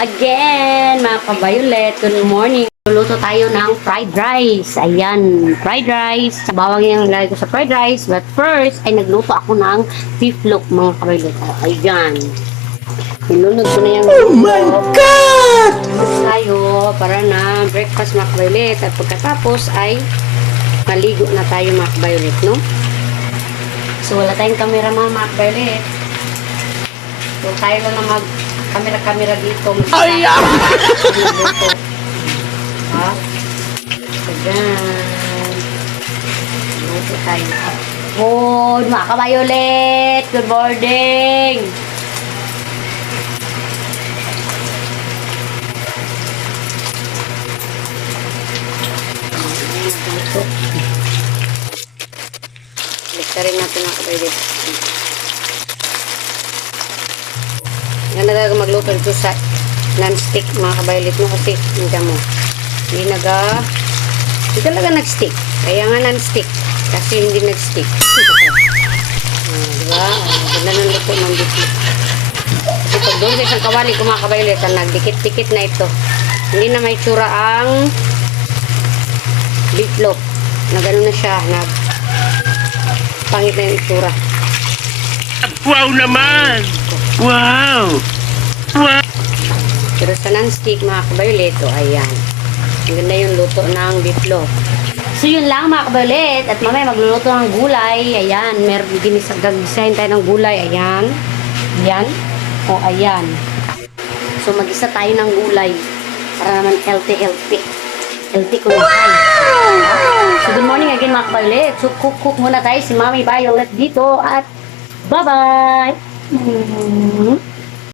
Again, mga ka-violet, good morning. Luluto tayo ng fried rice. Ayan, fried rice. Bawang yung nilagay ko sa fried rice. But first, ay nagluto ako ng beef loaf, mga ka-violet. Ayan. Nilunod ko na yung Oh my God! tayo para na breakfast, mga ka-violet. At pagkatapos ay maligo na tayo, mga ka-violet, no? So, wala tayong camera, mga ka-violet. So, tayo lang na mag-camera dito. Ay, Ha? So, dyan. Dito tayo. Good, mga ka-violet. Good morning. Basta rin natin, mga ka-violet. Yan na talaga magluto dito sa non-stick, mga ka-violet mo, kasi hindi mo. Hindi talaga nag-stick. Kaya nga non-stick. Kasi hindi nag-stick. Diba? Ganda ng luto ng dikit. Kasi pag doon sa isang kawali ko, mga ka-violet, nagdikit-dikit na ito. Hindi na may tsura ang beef loaf. Na gano'n na siya. Pangit na yung itsura. wow naman! Wow! Wow! Pero sa non-stick, mga ka-violet, ayan. Ang ganda yung luto ng beef loaf. So, yun lang, mga ka-violet. At mamaya magluluto ng gulay. Ayan, meron ginisahin tayo ng gulay. Ayan. Ayan. O, ayan. So, mag-isa tayo ng gulay. Para naman healthy. Healthy ko na tayo. So, good morning again, mga ka-violet. So, cook muna tayo si Mami Violet dito. At, bye-bye!